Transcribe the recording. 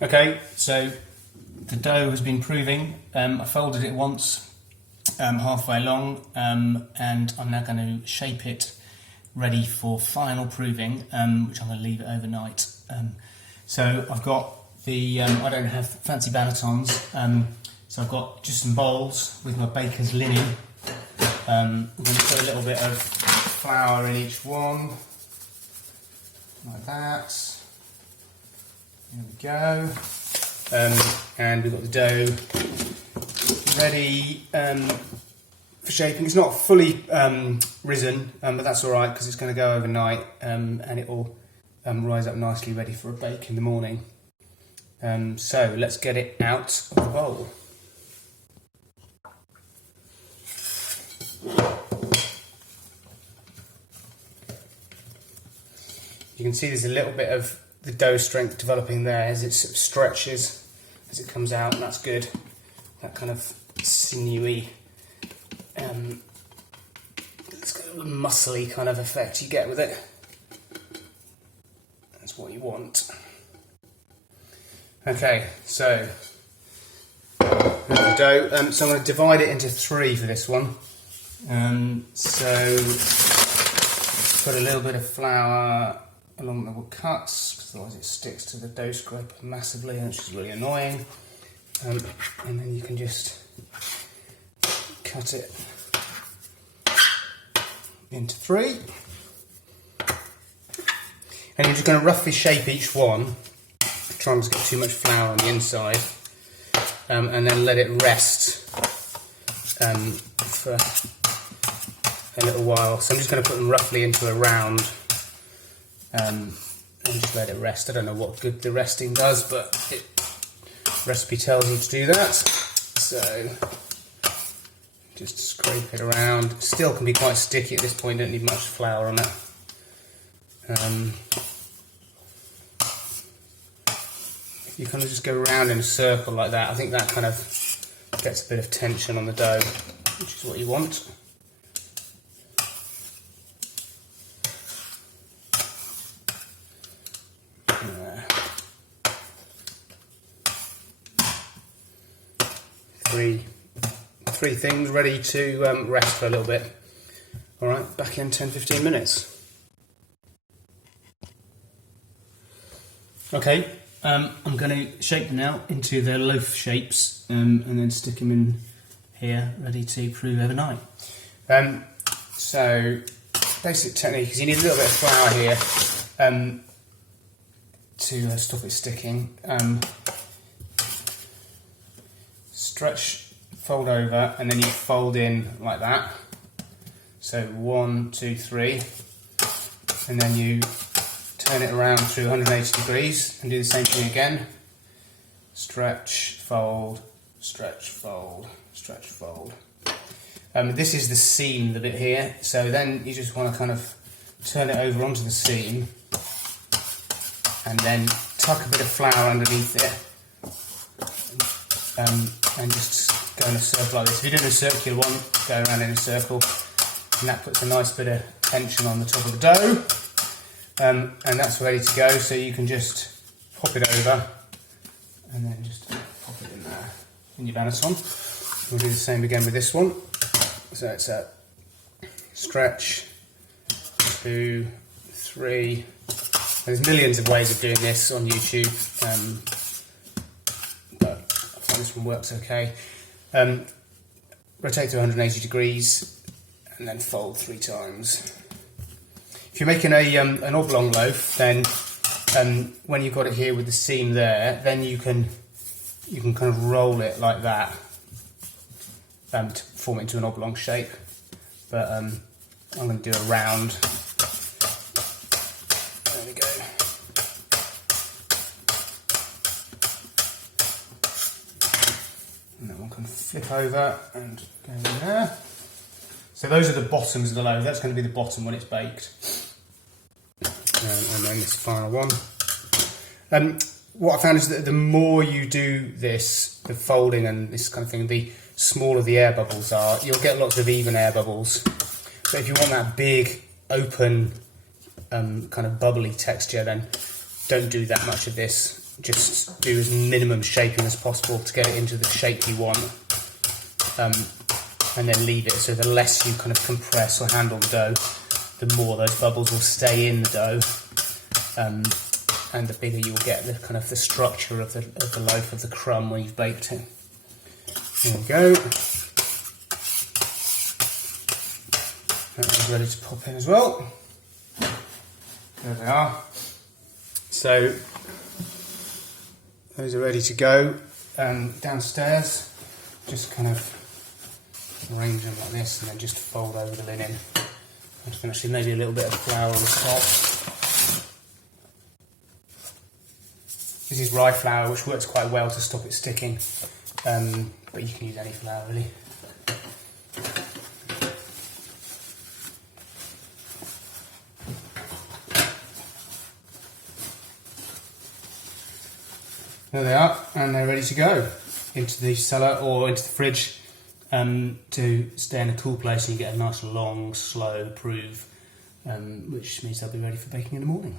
Okay, so the dough has been proving. I folded it once, halfway along, and I'm now going to shape it ready for final proving, which I'm going to leave it overnight. So I've got the, I don't have fancy bannetons, so I've got just some bowls with my baker's linen. I'm going to put a little bit of flour in each one, like that. There we go. And we've got the dough ready for shaping. It's not fully risen, but that's alright because it's going to go overnight and it will rise up nicely ready for a bake in the morning. So let's get it out of the bowl. You can see there's a little bit of the dough strength developing there as it sort of stretches as it comes out, and that's good. That kind of sinewy, it's got a muscly kind of effect you get with it. That's what you want. Okay, so there's the dough. So I'm going to divide it into 3 for this one. So put a little bit of flour along the cuts, because otherwise it sticks to the dough scraper massively, which is really annoying. And then you can just cut it into 3. And you're just going to roughly shape each one, try not to get too much flour on the inside, and then let it rest for a little while. So I'm just going to put them roughly into a round. And just let it rest. I don't know what good the resting does, but recipe tells you to do that. So just scrape it around. It still can be quite sticky at this point, don't need much flour on it. If you kind of just go around in a circle like that, I think that kind of gets a bit of tension on the dough, which is what you want. Three things ready to rest for a little bit. Alright, back in 10-15 minutes. Okay, I'm going to shape them now into their loaf shapes and then stick them in here ready to prove overnight. So, basic technique is you need a little bit of flour here to stop it sticking. Stretch, fold over, and then you fold in like that. So 1, 2, 3, and then you turn it around through 180 degrees and do the same thing again. Stretch, fold, stretch, fold, stretch, fold. This is the seam, the bit here. So then you just want to kind of turn it over onto the seam and then tuck a bit of flour underneath it. And just go in a circle like this. If you're doing a circular one, go around in a circle, and that puts a nice bit of tension on the top of the dough, and that's ready to go. So you can just pop it over, and then just pop it in there in your banneton. We'll do the same again with this one. So it's a stretch, 2, 3. There's millions of ways of doing this on YouTube. This one works okay. Rotate to 180 degrees and then fold 3 times. If you're making an oblong loaf, then when you've got it here with the seam there, then you can kind of roll it like that to form it into an oblong shape. But I'm going to do a round. There we go. And that one can flip over and go in there. So those are the bottoms of the loaf. That's going to be the bottom when it's baked. And then this final one. What I found is that the more you do this, the folding and this kind of thing, the smaller the air bubbles are. You'll get lots of even air bubbles. But if you want that big, open, kind of bubbly texture, then don't do that much of this. just do as minimum shaping as possible to get it into the shape you want, and then leave it. So the less you kind of compress or handle the dough, the more those bubbles will stay in the dough, and the bigger you'll get the kind of the structure of the loaf, of the crumb when you've baked it. There we go. That one's ready to pop in as well. There they are. So those are ready to go. Downstairs, just kind of arrange them like this and then just fold over the linen. I'm just going to see maybe a little bit of flour on the top. This is rye flour, which works quite well to stop it sticking, but you can use any flour really. There they are, and they're ready to go into the cellar or into the fridge to stay in a cool place, and you get a nice long, slow prove, which means they'll be ready for baking in the morning.